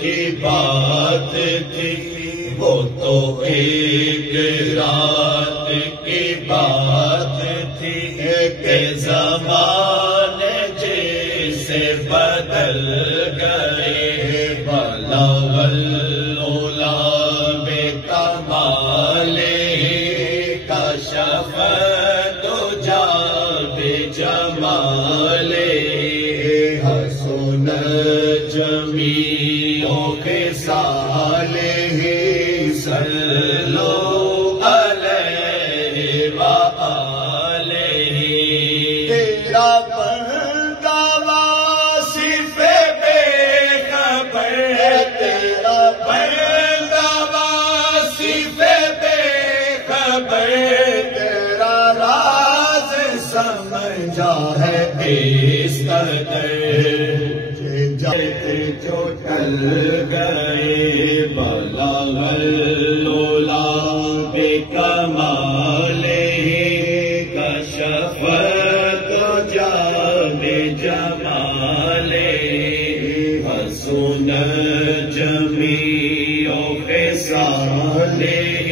کی بات تھی، وہ تو ایک رات کی بات تھی کہ زمانے جیسے بدل گئے۔ بلغ العلا بکمالہ کشف الدجی بجمالہ، حسن جمیع خصالہ صلوا علیہ وآلہ۔ تیرا بندہ واصف بے خبر، تیرا بندہ واصف بے خبر، تیرا راز سمجھا ہے اس قدر، جو ٹل گئے۔ بلغ العلا بکمالہ کشف الدجی بجمالہ، حسن جمیع خصالہ